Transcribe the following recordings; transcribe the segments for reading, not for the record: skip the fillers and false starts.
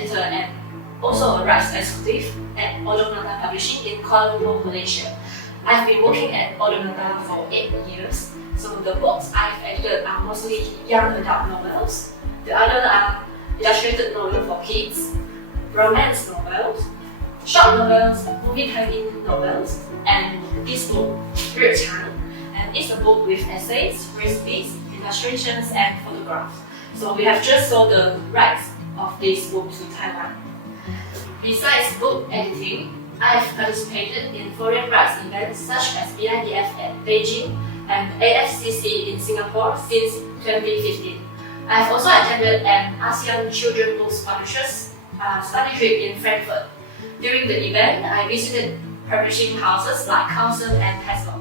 editor and also a rights executive at Odonata Publishing in Kualalampur, Malaysia. I've been working at Odonata for 8 years, so the books I've edited are mostly young adult novels. The other are illustrated novels for kids, romance novels, short novels, movie tie-in novels, and this book, 日常, and it's a book with essays, recipes, illustrations, and photographs. So we have just sold the rights of this book to Taiwan. Besides book editing, I have participated in foreign rights events such as Iyagiye at Beijing and AFCC in Singapore since 2015. I have also attended an ASEAN Children Books Publishers study trip in Frankfurt. During the event, I visited publishing houses like Council and Tesla.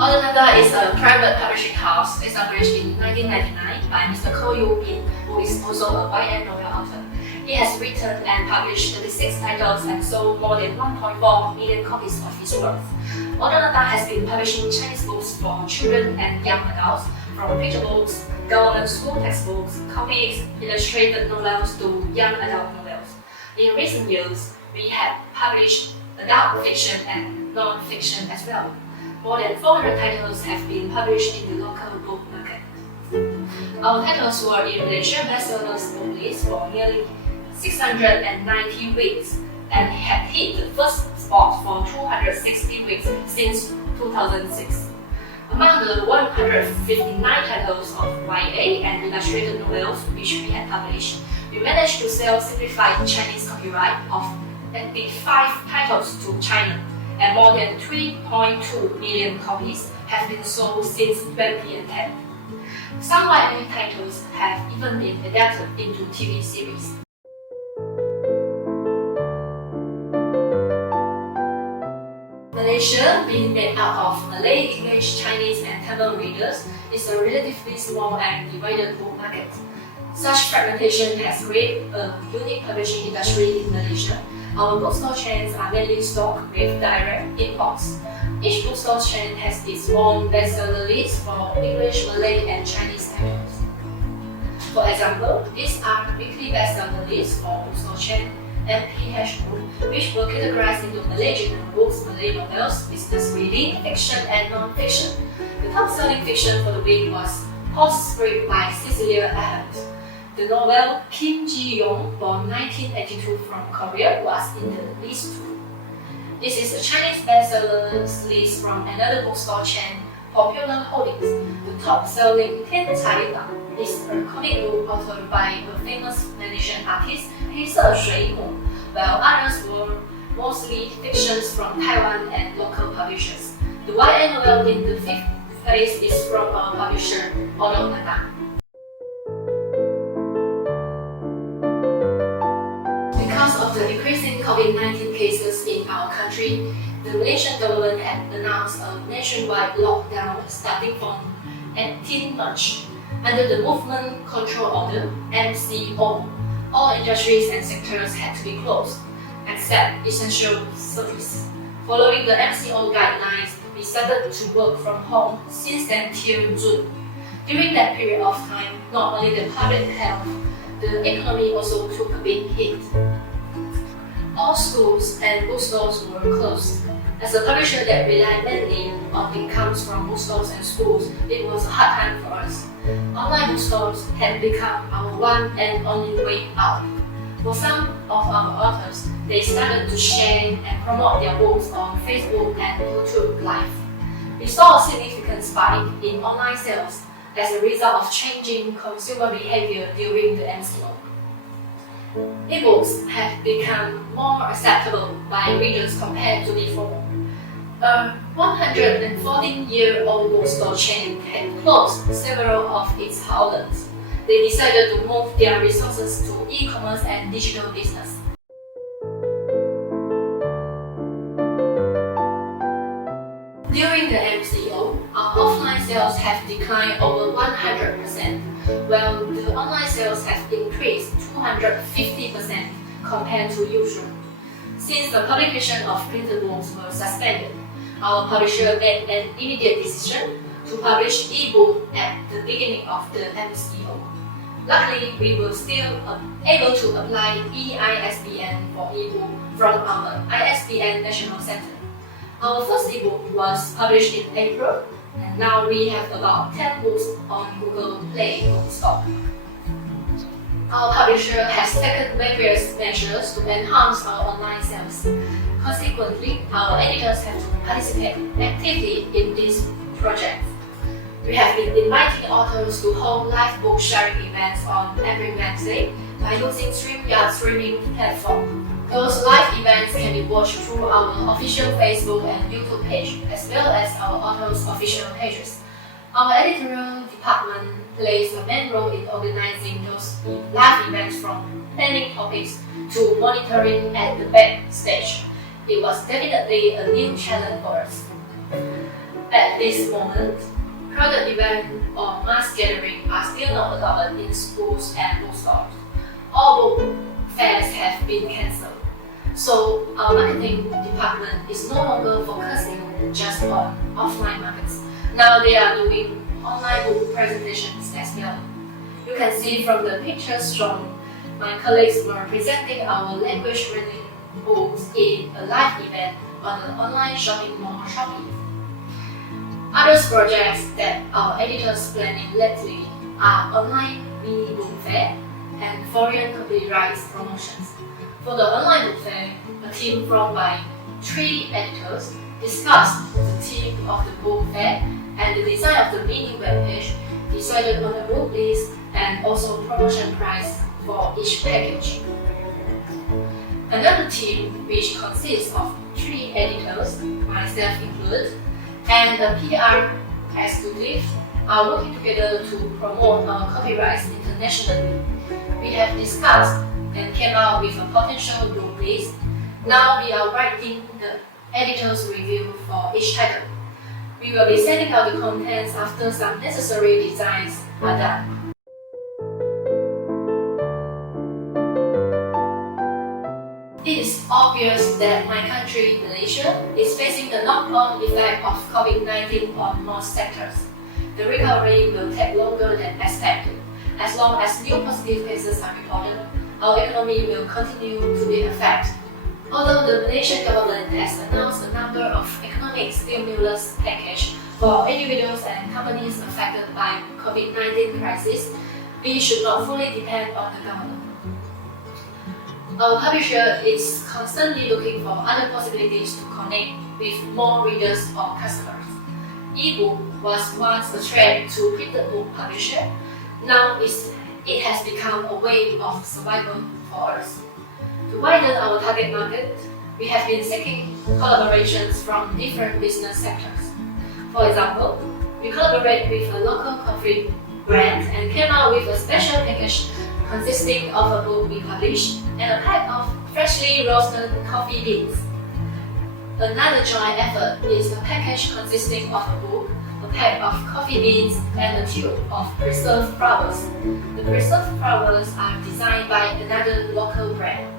Odonata is a private publishing house established in 1999 by Mr. Ko Yoo-bin, who is also a YA novel author. He has written and published 36 titles and sold more than 1.4 million copies of his works. Odonata has been publishing Chinese books for children and young adults, from picture books, government school textbooks, comics, illustrated novels to young adult novels. In recent years, we have published adult fiction and non-fiction as well. More than 400 titles have been published in the local book market. Our titles were in Malaysia bestsellers book list for nearly 690 weeks and have hit the first spot for 260 weeks since 2006. Among the 159 titles of YA and illustrated novels which we had published, we managed to sell simplified Chinese copyright of 85 titles to China, and more than 3.2 million copies have been sold since 2010. Some YA titles have even been adapted into TV series. Malaysia, being made up of Malay, English, Chinese, and Tamil readers, is a relatively small and divided book market. Such fragmentation has created a unique publishing industry in Malaysia. Our bookstore chains are mainly stocked with direct imports. Each bookstore chain has its own bestseller list for English, Malay, and Chinese titles. For example, these are weekly bestseller lists for bookstore chain MPH Book, which were categorized into Malaysian books, Malay novels, business reading, fiction, and non-fiction. The top-selling fiction for the week was Postscript by Cecilia Ahmed. The novel Kim Ji-yong, born 1982 from Korea, was in the list too. This is a Chinese bestsellers list from another bookstore chain, Popular Holdings. The top-selling Tian Cai Dang is a comic book authored by a famous Malaysian artist, Hei Se Shui Mu, while others were mostly fictions from Taiwan and local publishers. The YA novel in the fifth place is from our publisher, Odonata. Because of the increasing COVID-19 cases in our country, the Malaysian government had announced a nationwide lockdown starting from 18 March. Under the Movement Control Order, MCO, all industries and sectors had to be closed, except essential service. Following the MCO guidelines, we started to work from home since then till June. During that period of time, not only the public health, the economy also took a big hit. All schools and bookstores were closed. As a publisher that relied mainly on incomes from bookstores and schools, it was a hard time for us. Online bookstores had become our one and only way out. For some of our authors, they started to share and promote their books on Facebook and YouTube Live. We saw a significant spike in online sales as a result of changing consumer behavior during the MCO. E-books have become more acceptable by readers compared to before. A 114-year-old bookstore chain had closed several of its outlets. They decided to move their resources to e-commerce and digital business. During the MCO, our offline sales have declined over 100%, while the online sales have increased 250% compared to usual. Since the publication of printed books were suspended, our publisher made an immediate decision to publish e-book at the beginning of the MCO. Luckily, we were still able to apply EISBN for e-book from our ISBN National Center. Our first e-book was published in April, and now we have about 10 books on Google Play Store. Our publisher has taken various measures to enhance our online sales. Consequently, our editors have to participate actively in this project. We have been inviting authors to hold live book sharing events on every Wednesday by using StreamYard streaming platform. Those live events can be watched through our official Facebook and YouTube page, as well as our authors' official pages. Our editorial department plays a main role in organizing those live events, from planning topics to monitoring at the backstage. It was definitely a new challenge for us. At this moment, crowded events or mass gatherings are still not allowed in schools and bookstores. All book fairs have been cancelled. So our marketing department is no longer focusing just on offline markets. Now they are doing online book presentations as well. You can see from the pictures shown, my colleagues were presenting our language learning books in a live event on the online shopping mall Shopee. Other projects that our editors planning lately are online mini book fair and foreign copyright promotions. For the online book fair, a team formed by 3 editors discussed the theme of the book fair and the design of the mini webpage, decided on the book list and also promotion price for each package. Another team, which consists of 3 editors, myself included, and a PR executive, are working together to promote our copyrights internationally. We have discussed and came out with a potential book list. Now we are writing the editor's review for each title. We will be sending out the contents after some necessary designs are done. It is obvious that my country, Malaysia, is facing the knock-on effect of COVID-19 on most sectors. The recovery will take longer than expected. As long as new positive cases are reported, our economy will continue to be affected. Although the Malaysian government has announced a number of economic stimulus packages for individuals and companies affected by COVID-19 crisis, we should not fully depend on the government. Our publisher is constantly looking for other possibilities to connect with more readers or customers. E-book was once a threat to printed book publisher. Now it has become a way of survival for us. To widen our target market, we have been seeking collaborations from different business sectors. For example, we collaborate with a local coffee brand and came out with a special package consisting of a book we published and a pack of freshly roasted coffee beans. Another joint effort is a package consisting of a book, a pack of coffee beans, and a tube of preserved flowers. The preserved flowers are designed by another local brand.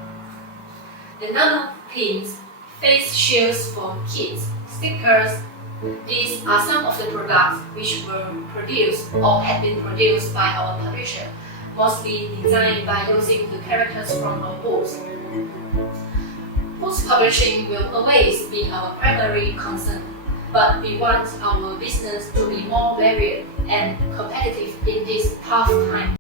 The nano pins, face shields for kids, stickers. These are some of the products which were produced or had been produced by our publisher, mostly designed by using the characters from our books. Books publishing will always be our primary concern, but we want our business to be more varied and competitive in this tough time.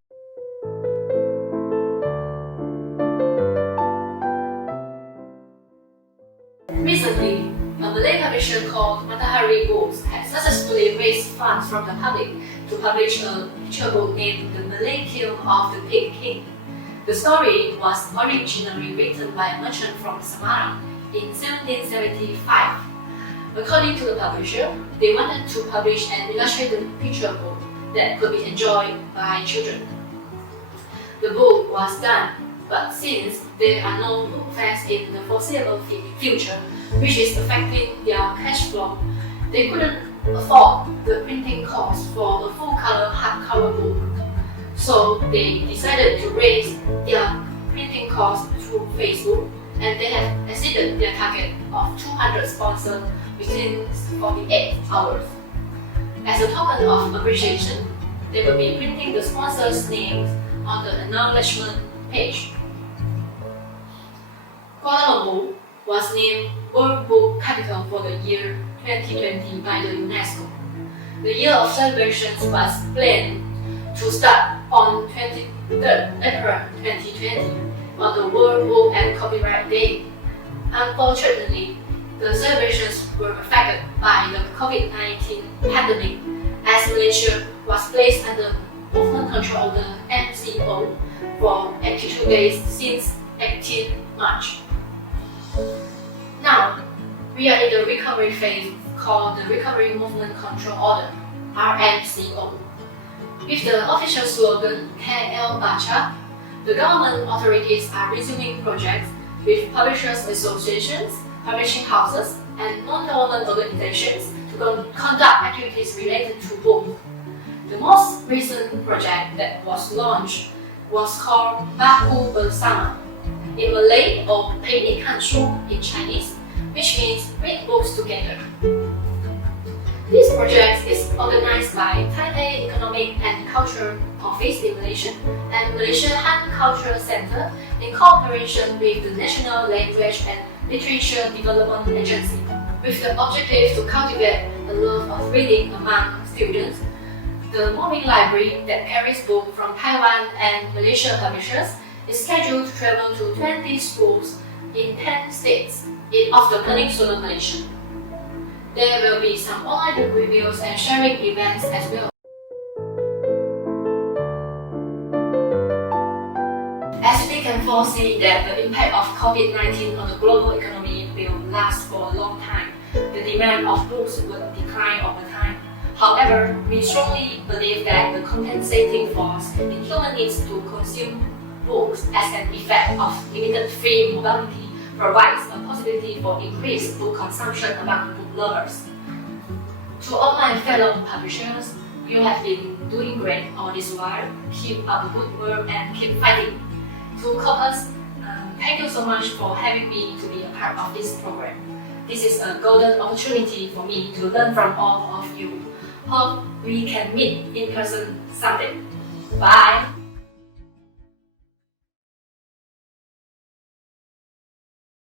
Recently, a Malay publisher called Matahari Books has successfully raised funds from the public to publish a picture book named The Malay Tale of the Pig King. The story was originally written by a merchant from Semarang in 1775. According to the publisher, they wanted to publish an illustrated picture book that could be enjoyed by children. The book was done, but since there are no book fairs in the foreseeable future, which is affecting their cash flow, they couldn't afford the printing cost for a full-color hardcover book. So they decided to raise their printing cost through Facebook, and they have exceeded their target of 200 sponsors within 48 hours. As a token of appreciation, they will be printing the sponsors' names on the acknowledgement page. Kualalampur was named World Book Capital for the year 2020 by the UNESCO. The year of celebrations was planned to start on 23rd April 2020 on the World Book and Copyright Day. Unfortunately, the celebrations were affected by the COVID-19 pandemic as Malaysia was placed under movement control of the MCO for 82 days since 18 March. Now, we are in the recovery phase called the Recovery Movement Control Order, RMCO. With the official slogan KL Baca, the government authorities are resuming projects with publishers associations, publishing houses, and non-government organizations to conduct activities related to book. The most recent project that was launched was called Baku Bersama, in Malay or 陪你看书 in Chinese, which means read books together. This project is organized by Taipei Economic and Culture Office in Malaysia and Malaysia Han Cultural Center in cooperation with the National Language and Literature Development Agency, with the objective to cultivate the love of reading among students. The moving library that carries books from Taiwan and Malaysia publishers is scheduled to travel to 20 schools in 10 states of the Peninsular Malaysia. There will be some online book reviews and sharing events as well. As we can foresee that the impact of COVID-19 on the global economy will last for a long time, the demand of books will decline over time. However, we strongly believe that the compensating force in human needs to consume books as an effect of limited free mobility provides a possibility for increased book consumption among book lovers. To all my fellow publishers, you have been doing great all this while. Keep up the good work and keep fighting. To Corpus, thank you so much for having me to be a part of this program. This is a golden opportunity for me to learn from all of you. Hope we can meet in person someday. Bye!